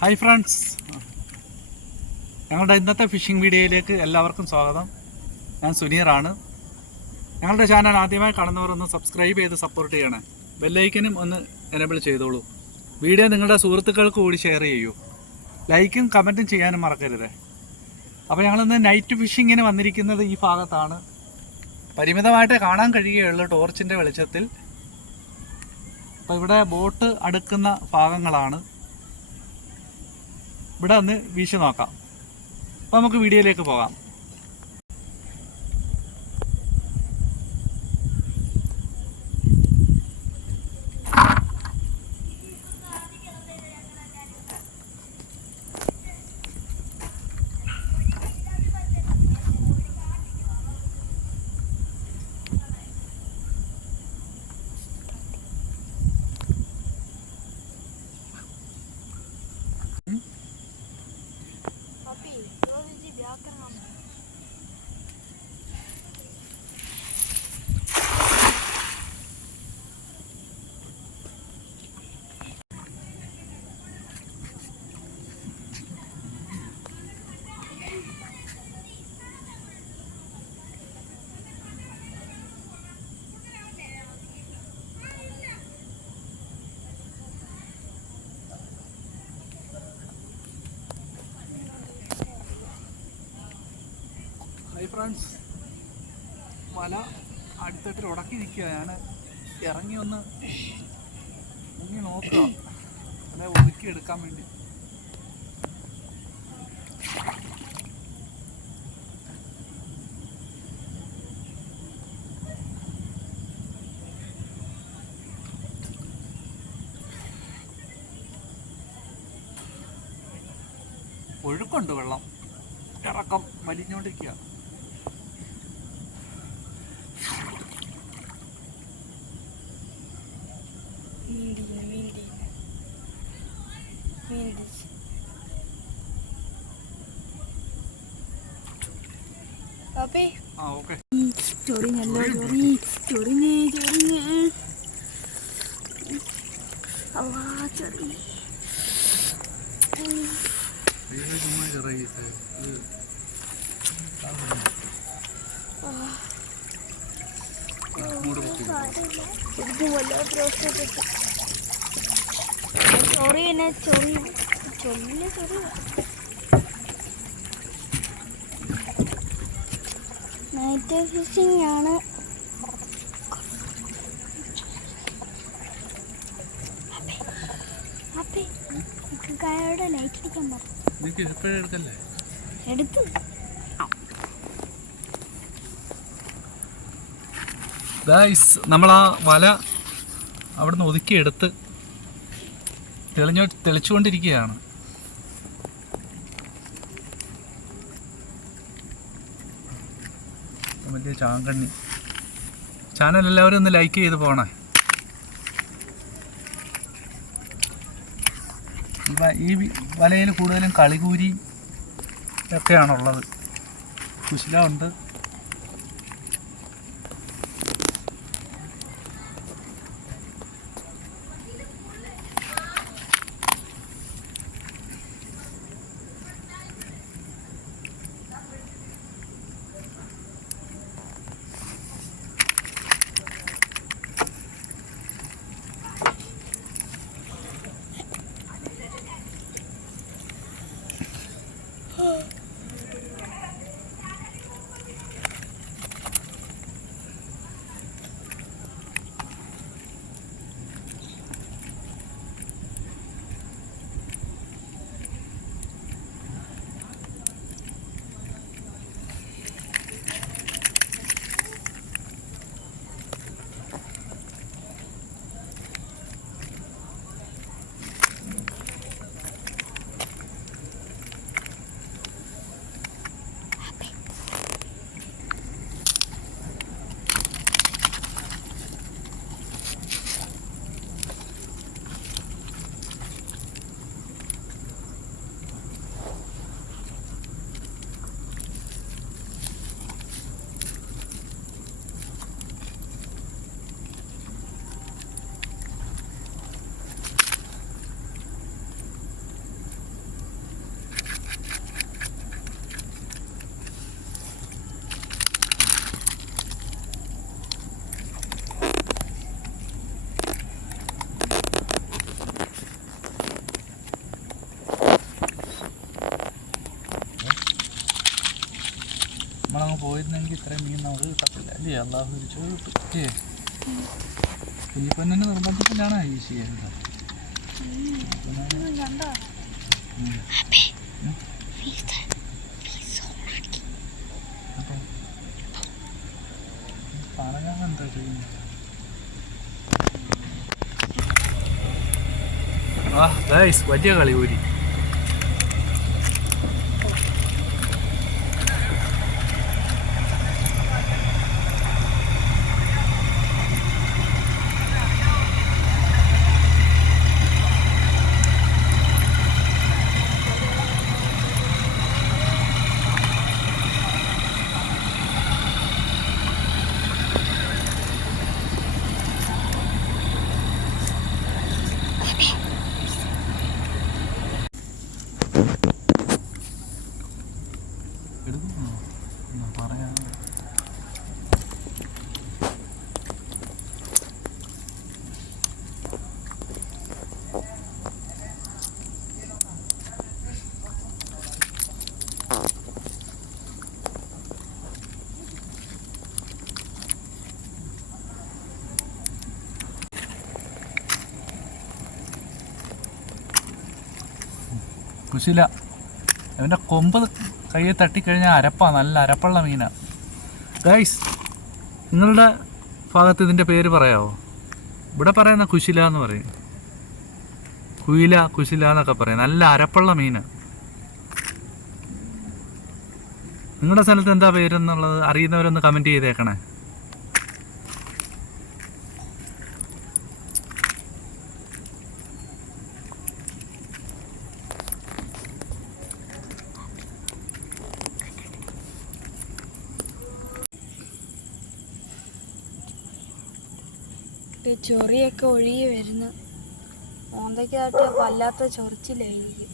Hi friends ഞങ്ങളുടെ ഇന്നത്തെ phishing വീഡിയോയിലേക്ക് എല്ലാവർക്കും സ്വാഗതം. ഞാൻ സുനീറാണ്. ഞങ്ങളുടെ ചാനൽ ആദ്യമായി കാണുന്നവർ ഒന്ന് സബ്സ്ക്രൈബ് ചെയ്ത് സപ്പോർട്ട് ചെയ്യണേ. ബെല്ലൈക്കനും ഒന്ന് എനേബിൾ ചെയ്തോളൂ. വീഡിയോ നിങ്ങളുടെ സുഹൃത്തുക്കൾക്ക് കൂടി ഷെയർ ചെയ്യൂ. ലൈക്കും കമന്റും ചെയ്യാനും മറക്കരുത്. അപ്പോൾ ഞങ്ങളിന്ന് നൈറ്റ് ഫിഷിങ്ങിന് വന്നിരിക്കുന്നത് ഈ ഭാഗത്താണ്. പരിമിതമായിട്ടേ കാണാൻ കഴിയുകയുള്ളൂ ടോർച്ചിന്റെ വെളിച്ചത്തിൽ. അപ്പോൾ ഇവിടെ ബോട്ട് അടുക്കുന്ന ഭാഗങ്ങളാണ്. ഇവിടെ ഒന്ന് വീശി നോക്കാം. അപ്പോൾ നമുക്ക് വീഡിയോയിലേക്ക് പോകാം. വല അടുത്തിട്ട് ഉടക്കി നിൽക്കുക ഞാൻ ഇറങ്ങി ഒന്ന് മുങ്ങി നോക്കുക. അല്ലെ ഒതുക്കി എടുക്കാൻ വേണ്ടി. ഒഴുക്കുണ്ട് വെള്ളം. ഇറക്കം വലിഞ്ഞോണ്ടിരിക്കുക Papi, ആ ഓക്കെ ചൊറിഞ്ഞല്ലോ ചൊറി ചൊറിഞ്ഞേ ചൊറിഞ്ഞേ അവാ ചൊറി ചൊറി എന്നെ ചൊറി ചൊല്ലില്ല ചൊറി നൈറ്റ് ഫിഷിംഗ് ആണ് കായോടെ ലൈറ്റ് അടിക്കാൻ എടുത്തു. ഗായ്സ് നമ്മൾ ആ വല അവിടുന്ന് ഒതുക്കി എടുത്ത് തെളിഞ്ഞോ തെളിച്ചുകൊണ്ടിരിക്കുകയാണ്. വലിയ ചാങ്കണ്ണി. ചാനൽ എല്ലാവരും ഒന്ന് ലൈക്ക് ചെയ്ത് പോണേ. ഈ വലയിൽ കൂടുതലും കളികൂരി ഒക്കെയാണുള്ളത്. കുശില ഉണ്ട് പോയിരുന്നെങ്കിൽ ഇത്രയും മീൻ നമുക്ക് കിട്ടത്തില്ല. അല്ലേ? അള്ളാഹു കിട്ടും ഏ കുഞ്ഞിപ്പൊന്നെ നിർബന്ധത്തിലാണ് ഈ ചെയ്യുന്നത്. വലിയ കളി ഊരി. കുശില അവന്റെ കൊമ്പ് കയ്യിൽ തട്ടിക്കഴിഞ്ഞാൽ അരപ്പാ നല്ല അരപ്പുള്ള മീനാണ് ഗൈസ് നിങ്ങളുടെ ഭാഗത്ത് ഇതിന്റെ പേര് പറയാമോ ഇവിടെ പറയുന്ന കുശില എന്ന് പറയും. കുയില കുശില എന്നൊക്കെ പറയും. നല്ല അരപ്പുള്ള മീനാ. നിങ്ങളുടെ സ്ഥലത്ത് എന്താ പേരെന്നുള്ളത് അറിയുന്നവരൊന്ന് കമന്റ് ചെയ്തേക്കണേ ഈ ചൊറിയൊക്കെ ഒഴുകി വരുന്നു. മോന്തയ്ക്കകത്ത് വല്ലാത്ത ചൊറിച്ചിലായിരിക്കും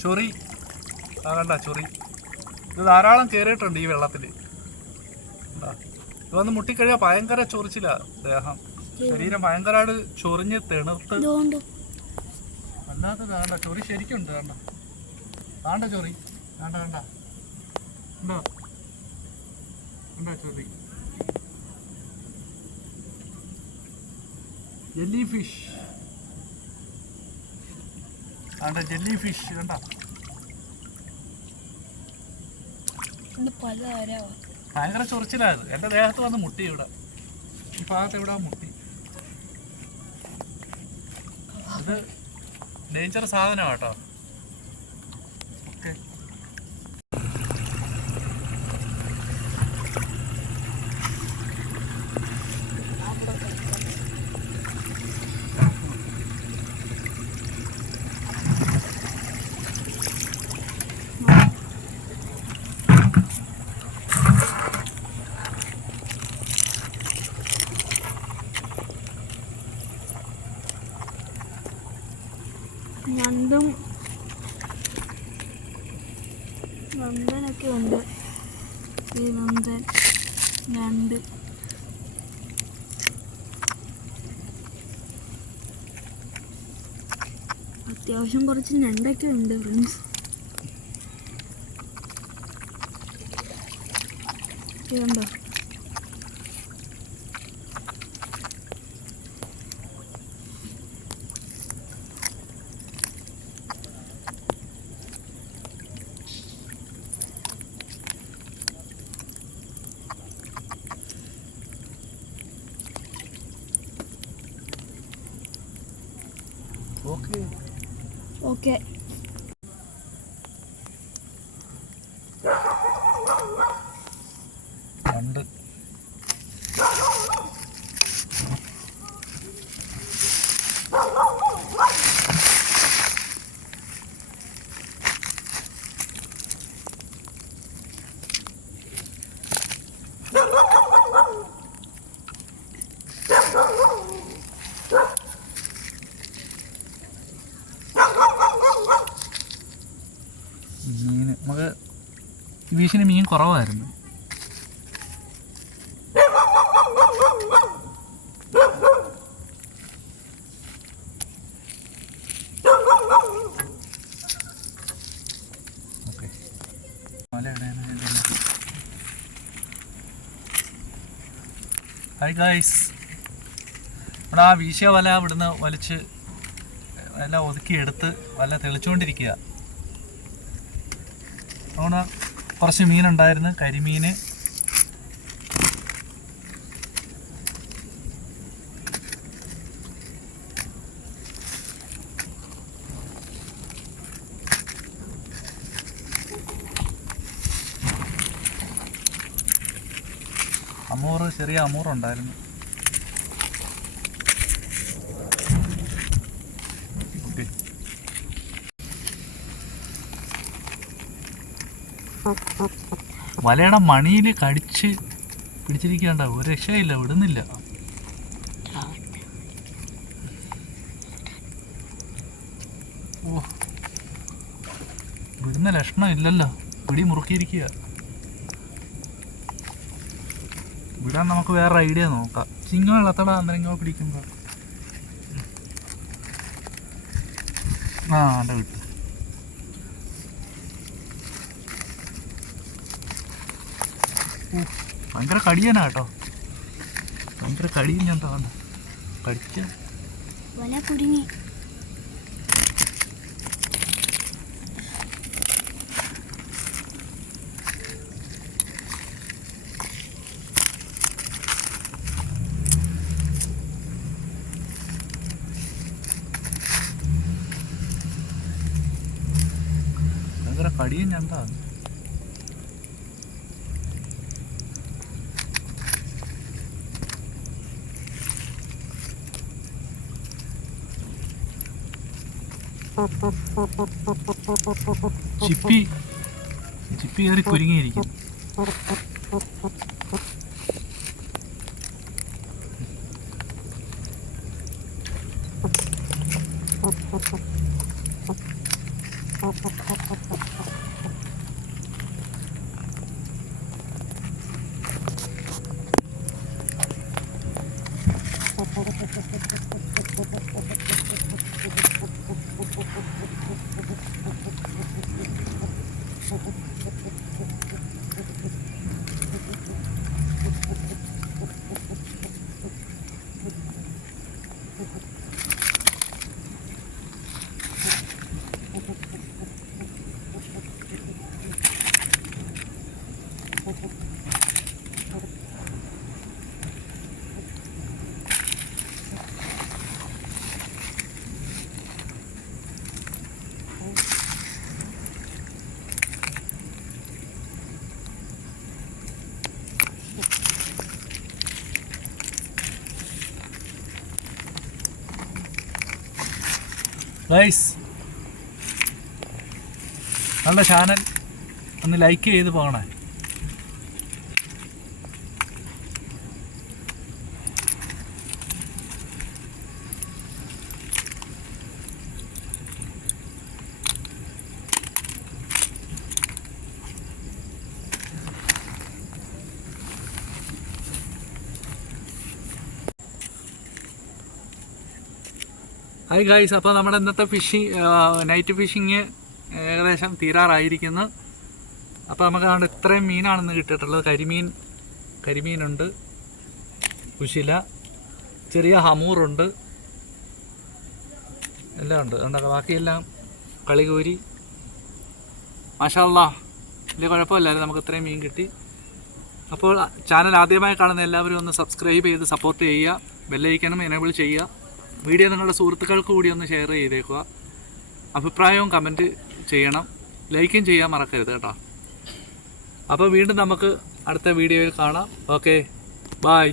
ചൊറി ആ കണ്ട ചൊറി. ഇത് ധാരാളം കയറിയിട്ടുണ്ട് ഈ വെള്ളത്തിൽ ഇത് വന്ന് മുട്ടിക്കഴിയാൽ ഭയങ്കര ചൊറിച്ചില്ല ദേഹം. ശരീരം ഭയങ്കരമായിട്ട് ചൊറിഞ്ഞ് തെണുത്ത്. അല്ലാത്ത അല്ലാതെ വേണ്ട ചൊറി ശരിക്കുണ്ട് വേണ്ട വേണ്ട ചൊറി. വേണ്ട വേണ്ട ഉണ്ടോ ഉണ്ടോ ചൊറി? Jellyfish. വേണ്ട ജെല്ലി ഫിഷ് കണ്ട ഇത് പല തരമാണ് ഭയങ്കര ചൊറിച്ചിലായത് എന്റെ ദേഹത്ത് വന്ന് മുട്ടി ഇവിടെ. ഈ ഭാഗത്ത് ഇവിടെ മുട്ടി? ഇത് ഡേഞ്ചർ സാധനമാണ് കേട്ടോ. 형거를 진짜 안 닦여있는데 그러면서 이런 봐 오케이. ഉണ്ട് ഫിഷിന് മീൻ കുറവായിരുന്നു. ഹായ് ഗായ്സ് നമ്മുടെ ആ വീശിയ വല ഇവിടുന്ന് വലിച്ച് എല്ലാം ഒതുക്കിയെടുത്ത് വല തെളിച്ചുകൊണ്ടിരിക്കുക അതുകൊണ്ട് കുറച്ച് മീനുണ്ടായിരുന്നു കരിമീന്. അമൂറ് ചെറിയ അമൂറുണ്ടായിരുന്നു ഓക്കെ വലയുടെ മണിയിൽ കടിച്ച് പിടിച്ചിരിക്കണ്ട. ഒരു രക്ഷയില്ല വിടുന്നില്ല. ഓ. വിടുന്ന ലക്ഷണം ഇല്ലല്ലോ. പിടി മുറുക്കിയിരിക്കുക. വിടാൻ നമുക്ക് വേറെ ഐഡിയ നോക്കാം. ചിങ്ങ വെള്ളത്തട അന്നരങ്ങോ പിടിക്കുമ്പോ. ആ അതെ വിട്ടു. ഭയങ്കര കടിയനാ കേട്ടോ. ഭയങ്കര കടിയും ഞാൻ തോന്നുന്നു. കടിച്ച. വല കുടുങ്ങി. ഭയങ്കര കടിയും ഞണ്ടാ ചിപ്പി. ചിപ്പി കയറി കുരുങ്ങിയിരിക്കും. ഗൈസ് നല്ല ചാനൽ ഒന്ന് ലൈക്ക് ചെയ്ത് പോകണേ. ഹായ് ഗൈസ് അപ്പോൾ നമ്മുടെ ഇന്നത്തെ ഫിഷിങ് നൈറ്റ് ഫിഷിങ് ഏകദേശം തീരാറായിരിക്കുന്നു. അപ്പോൾ നമുക്ക് അതുകൊണ്ട് ഇത്രയും മീനാണെന്ന് കിട്ടിയിട്ടുള്ളത്. കരിമീൻ കരിമീനുണ്ട് കുശില ചെറിയ ഹമൂറുണ്ട്. എല്ലാം ഉണ്ട്. അതുകൊണ്ടൊക്കെ ബാക്കിയെല്ലാം കളികൂരി. മാഷാള്ള വലിയ കുഴപ്പമില്ലായിരുന്നു. നമുക്ക് ഇത്രയും മീൻ കിട്ടി. അപ്പോൾ ചാനൽ ആദ്യമായി കാണുന്ന എല്ലാവരും ഒന്ന് സബ്സ്ക്രൈബ് ചെയ്ത് സപ്പോർട്ട് ചെയ്യുക. ബെല്ലൈക്കനും എനേബിൾ ചെയ്യുക. വീഡിയോ നിങ്ങളുടെ സുഹൃത്തുക്കൾക്ക് കൂടി ഒന്ന് ഷെയർ ചെയ്തേക്കുക. അഭിപ്രായവും കമന്റ് ചെയ്യണം. ലൈക്കും ചെയ്യാൻ മറക്കരുത് കേട്ടോ. അപ്പോൾ വീണ്ടും നമുക്ക് അടുത്ത വീഡിയോയിൽ കാണാം. Okay bye